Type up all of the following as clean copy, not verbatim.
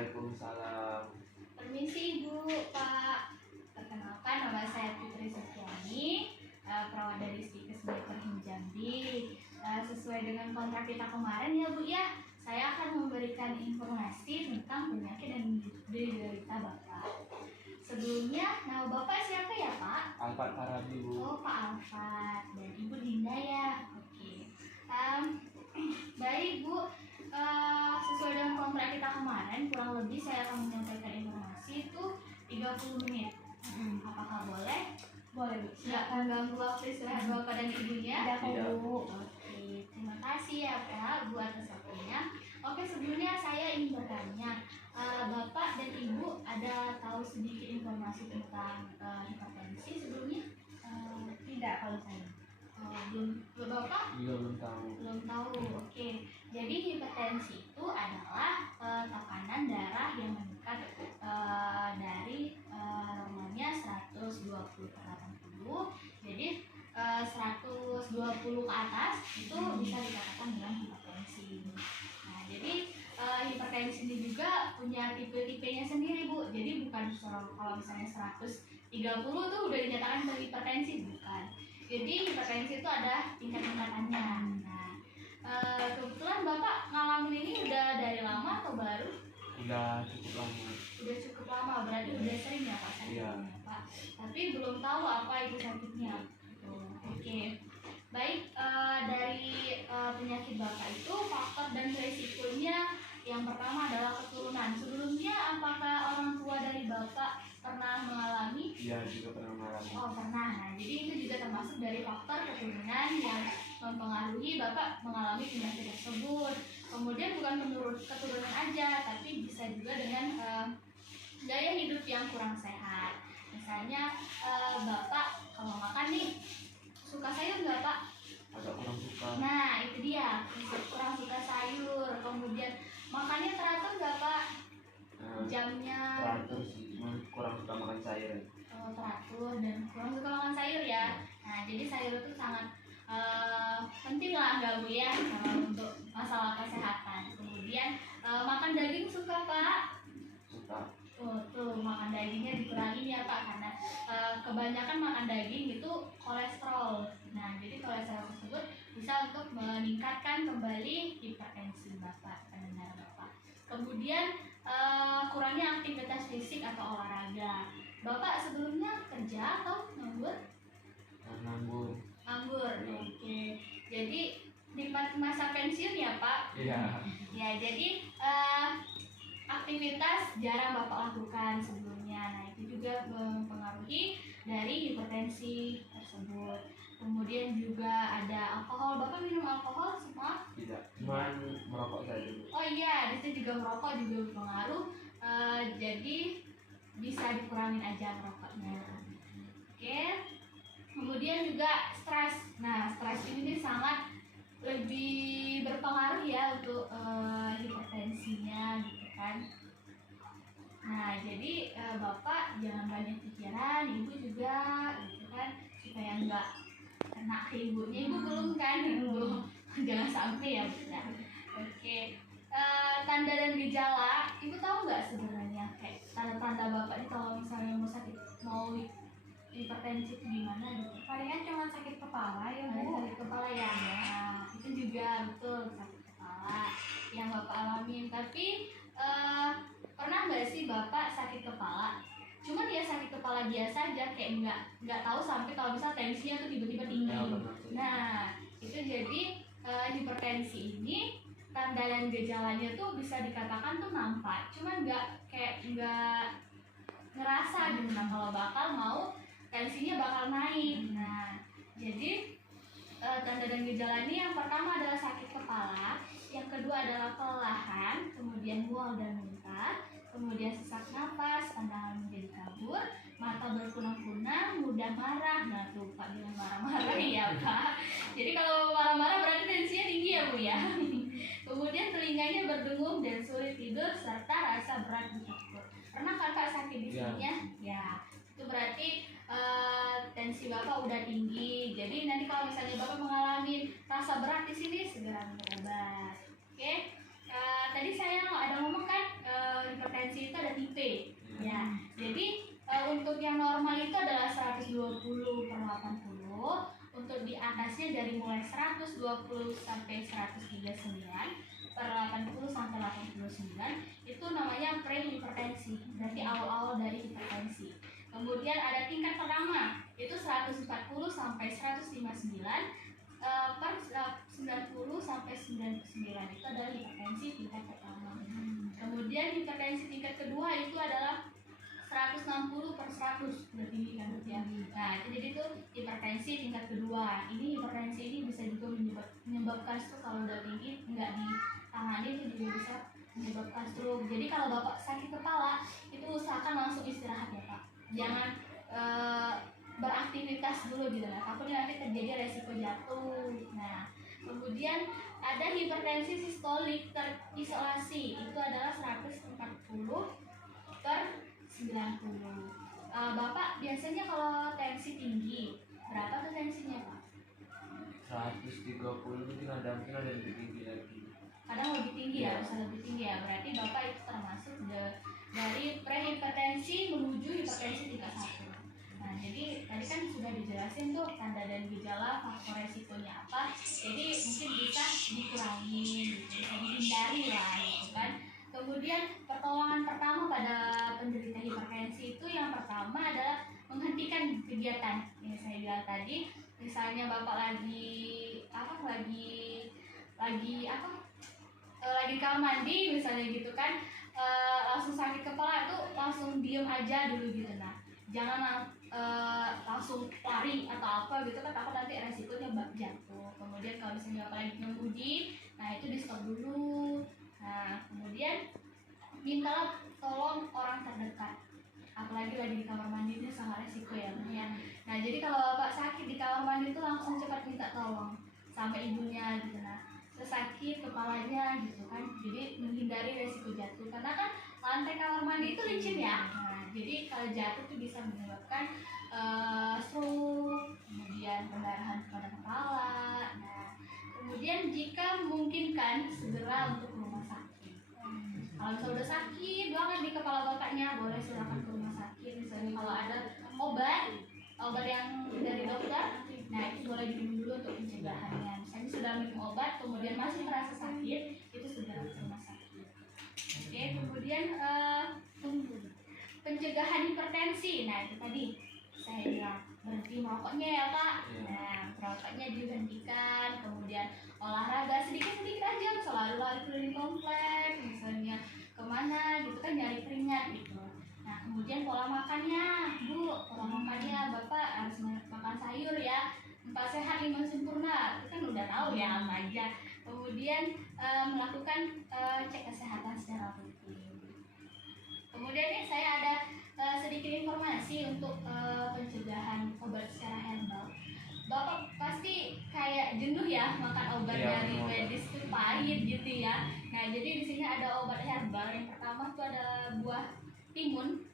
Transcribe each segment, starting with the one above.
Waalaikumsalam. Permisi Ibu, Pak. Perkenalkan, nama saya Putri Sukiani, perawat dari Stikes Bakery Jambi. Sesuai dengan kontrak kita kemarin ya Bu ya, saya akan memberikan informasi tentang penyakit dan derita Bapak. Sebelumnya, nama Bapak siapa ya Pak? Alfat Farabi Bu. Oh Pak Alfat, dan Ibu Dinda ya. Oke. Baik Bu, sesuai dengan kontrak kita kemarin, kurang lebih saya akan menyampaikan informasi itu 30 menit. Apakah boleh? Boleh Bu. Nggak mengganggu waktu istirahat Bapak dan Ibunya? Tidak. Bu. Oke, terima kasih ya Pak Bu atas waktunya. Oke, sebelumnya saya ingin bertanya, Bapak dan Ibu ada tahu sedikit informasi tentang hipertensi sebelumnya? Tidak kalau saya. Belum, Bapak? Juga belum tahu. Belum tahu. Oke. Jadi hipertensi itu adalah tekanan darah yang meningkat dari normalnya 120/80. Jadi 120 ke atas itu bisa dikatakan dengan hipertensi. Nah, jadi hipertensi ini juga punya tipe-tipenya sendiri Bu. Jadi bukan kalau misalnya 130 tuh udah dinyatakan sebagai hipertensi, bukan. Jadi hipertensi itu ada tingkat-tingkatannya. Nah, kebetulan Bapak ngalamin ini udah dari lama atau baru? Udah cukup lama. Udah cukup lama, berarti udah sering ya Pak sakitnya Pak. Tapi belum tahu apa itu sakitnya. Oke. Baik, dari penyakit Bapak itu faktor dan resikonya yang pertama adalah keturunan. Sebelumnya apakah orang tua dari Bapak pernah mengalami? Iya, juga pernah mengalami. Oh pernah. Nah, jadi itu juga termasuk dari faktor keturunan yang mempengaruhi Bapak mengalami penyakit tersebut. Kemudian bukan menurut keturunan aja, tapi bisa juga dengan gaya hidup yang kurang sehat. Misalnya Bapak kalau makan nih suka sayur nggak Pak? Agak kurang suka. Nah itu dia, kurang suka sayur. Kemudian makannya teratur nggak Pak? Jamnya Teratur sih, cuma kurang suka makan sayur. Teratur dan kurang suka makan sayur ya. Nah jadi sayur itu sangat penting lah nggak Bu ya untuk masalah kesehatan. Kemudian makan daging suka Pak? Suka. Tuh makan dagingnya dikurangin ya Pak, karena kebanyakan makan daging itu kolesterol. Nah jadi kolesterol tersebut bisa untuk meningkatkan kembali hipertensi Bapak, pendengar Bapak. Kemudian kurangnya aktivitas fisik atau olahraga. Bapak sebelumnya kerja atau nganggur? Nganggur. Nganggur, oke. Jadi di masa pensiun ya Pak? Iya. Ya jadi aktivitas jarang Bapak lakukan sebelumnya. Nah itu juga mempengaruhi dari hipertensi tersebut. Kemudian juga ada alkohol. Bapak minum alkohol semua? Tidak, cuma merokok saja dulu. Oh iya, di situ juga merokok juga berpengaruh. Jadi bisa dikurangin aja merokoknya. Oke. Kemudian juga stres. Nah stres ini sangat lebih berpengaruh ya untuk hipertensinya gitu kan. Nah jadi Bapak jangan banyak pikiran, Ibu juga gitu kan, supaya nggak kena ke ibunya. Ibu belum kan? Ibu jangan sampai ya Bu. Oke. Tanda dan gejala, Ibu tahu nggak sebenarnya kayak tanda-tanda Bapak ini kalau misalnya mau sakit, mau hipertensi itu gimana gitu? Palingan cuma sakit kepala ya Bu. Sakit kepala ya. Nah, itu juga betul sakit kepala yang Bapak alamin. Tapi pernah nggak sih Bapak sakit kepala? Cuma dia sakit kepala biasa aja, kayak nggak tahu sampai kalau misal tensinya tuh tiba-tiba tinggi. Nah, itu jadi hipertensi ini tanda dan gejalanya tuh bisa dikatakan tuh nampak, cuma nggak ngerasa gitu. Nah, kalau bakal mau tensinya bakal naik. Nah, jadi tanda dan gejala ini yang pertama adalah sakit kepala, yang kedua adalah kelelahan, kemudian mual dan muntah, kemudian sesak nafas, pandangan menjadi kabur, mata berkunang-kunang, mudah marah. Nah tuh Pak bilang marah-marah ya Pak. Jadi kalau marah-marah berarti tensinya tinggi ya Bu ya. Kemudian telinganya berdengung dan sulit tidur serta rasa berat di perut. Pernah kan Pak sakit di sininya? Ya. Itu berarti tensi Bapak udah tinggi. Jadi nanti kalau misalnya Bapak mengalami rasa berat di sini segera minum obat. Oke. Tadi saya ada ngomong kan hipertensi dosisnya dari mulai 120 sampai 139 per 80 sampai 89 itu namanya prehipertensi, berarti awal-awal dari hipertensi. Kemudian ada tingkat pertama itu 140 sampai 159 per 90 sampai 99 itu adalah hipertensi tingkat pertama. Kemudian hipertensi tingkat kedua itu adalah 160 per 100, udah tinggi kan ya. Nah itu jadi itu hipertensi tingkat kedua. Ini hipertensi ini bisa juga menyebabkan stroke kalau udah tinggi nggak ditangani, itu juga bisa menyebabkan stroke. Jadi kalau bapak sakit kepala itu usahakan langsung istirahat ya pak, jangan beraktivitas dulu gitu, nah takutnya nanti terjadi resiko jatuh. Nah kemudian ada hipertensi sistolik terisolasi itu adalah 140 per 90. Bapak biasanya kalau tensi tinggi berapa tuh tensinya pak? 130 mungkin ada yang lebih tinggi lagi. Kadang lebih tinggi ya, bisa lebih tinggi ya. Berarti bapak itu termasuk dari prehipertensi menuju hipertensi tingkat 1. Nah jadi tadi kan sudah dijelasin tuh tanda dan gejala, faktor resikonya apa. Jadi mungkin bisa dikurangi, bisa dihindari lah gitu kan. Kemudian pertolongan pertama pada penderita hipertensi itu yang pertama adalah menghentikan kegiatan. Yang saya bilang tadi, misalnya bapak lagi di kamar mandi misalnya gitu kan, langsung sakit kepala tuh langsung diem aja dulu gitu. Nah jangan langsung lari atau apa gitu kan, takut nanti resikonya jatuh. Kemudian kalau misalnya bapak lagi ngemudi, nah itu di stop dulu. Nah kemudian mintalah tolong orang terdekat, apalagi lagi di kamar mandi itu sangat resiko ya. Nah jadi kalau bapak sakit di kamar mandi itu langsung cepat minta tolong sama ibunya gitu. Nah sakit kepalanya gitu kan, jadi menghindari resiko jatuh karena kan lantai kamar mandi itu licin ya. Nah jadi kalau jatuh itu bisa menyebabkan stroke, kemudian pendarahan pada kepala. Nah kemudian jika memungkinkan segera untuk ke rumah sakit. Kalau misalnya udah sakit banget di kepala bapaknya, boleh silakan ke rumah sakit. Misalnya kalau ada obat yang dari dokter, nah itu boleh diminum dulu untuk pencegahannya. Misalnya sudah minum obat kemudian masih merasa sakit, itu segera ke rumah sakit. Oke, kemudian pencegahan hipertensi. Nah itu tadi saya bilang berhenti merokoknya ya pak. Nah merokoknya dihentikan, kemudian olahraga sedikit-sedikit aja, selalu lari keliling komplek misalnya kemana gitu kan, nyari keringat gitu. Nah kemudian pola makannya pola makannya bapak harus makan sayur ya, 4 sehat 5 sempurna, itu kan udah tahu ya apa aja. Kemudian melakukan cek kesehatan secara rutin. Kemudian nih saya ada sedikit informasi untuk pencegahan obat secara herbal. Bapak pasti kayak jenuh ya makan obat dari medis itu pahit gitu ya. Nah jadi di sini ada obat herbal. Yang pertama itu ada buah timun,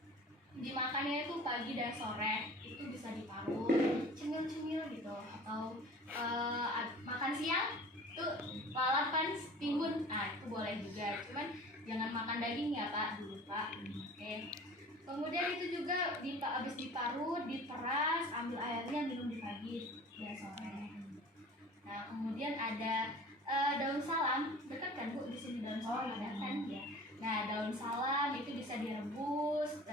dimakannya itu pagi dan sore, itu bisa diparut cemil-cemil gitu, atau makan siang tuh lalapan timun, nah itu boleh juga, cuman jangan makan daging ya pak dulu pak. Oke. Kemudian itu juga habis diparut, diperas, ambil airnya, minum di pagi dan sore. Nah kemudian ada daun salam, dekat kan bu di sini daun salam ada kan ya. Nah daun salam itu bisa direbus,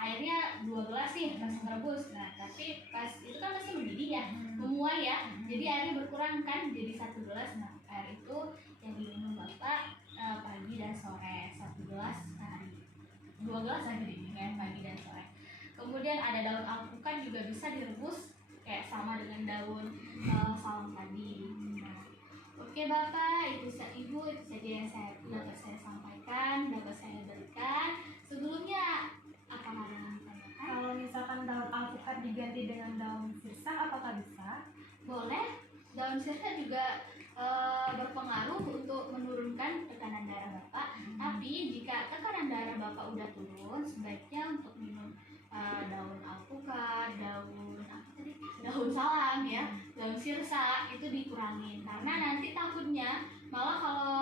airnya 2 gelas nih pas merebus. Nah tapi pas itu kan masih mendidih ya, memuai ya, jadi airnya berkurang kan jadi 1 gelas. Nah air itu yang diminum bapak pagi dan sore, 1 gelas sehari, 2 gelas lagi kan pagi dan sore. Kemudian ada daun alpukat juga bisa direbus kayak sama dengan daun salam tadi. Nah, oke bapak, itu ibu, itu saja yang dapat saya sampaikan, dapat saya berikan. Sebelumnya apa ada yang ditanyakan? Kalau misalkan daun alpukat diganti dengan daun sirsak, apakah bisa? Boleh. Daun sirsak juga berpengaruh untuk menurunkan tekanan darah bapak. Tapi jika tekanan darah bapak udah turun, sebaiknya untuk minum daun alpukat, daun salam ya, daun sirsak itu dikurangin, karena nanti takutnya malah kalau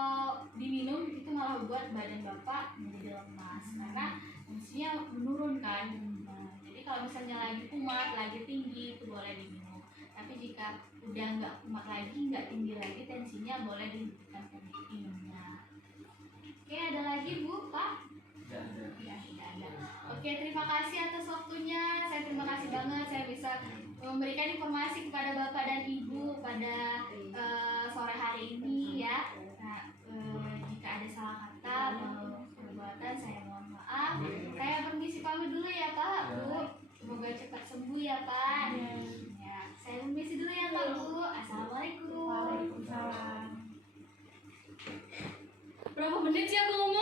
diminum itu malah buat badan bapak menjadi lemas karena fungsinya menurunkan. Nah, jadi kalau misalnya lagi kumat, lagi tinggi itu boleh diminum. Tapi jika udah nggak kumat lagi, nggak tinggi lagi tensinya, boleh dihentikan terapinya. Oke, ada lagi Bu, Pak? Tidak ada. Ya, tidak ada. Oke, terima kasih atas waktunya. Saya terima kasih banget saya bisa memberikan informasi kepada Bapak dan Ibu pada sore hari ini ya. Nah, jika ada salah kata atau perbuatan saya mohon maaf. Saya permisi pamit dulu ya Pak, Bu. Semoga cepat sembuh ya Pak. Ya, saya permisi dulu ya Pak, Bu. Assalamualaikum. Waalaikumsalam. Berapa menit sih aku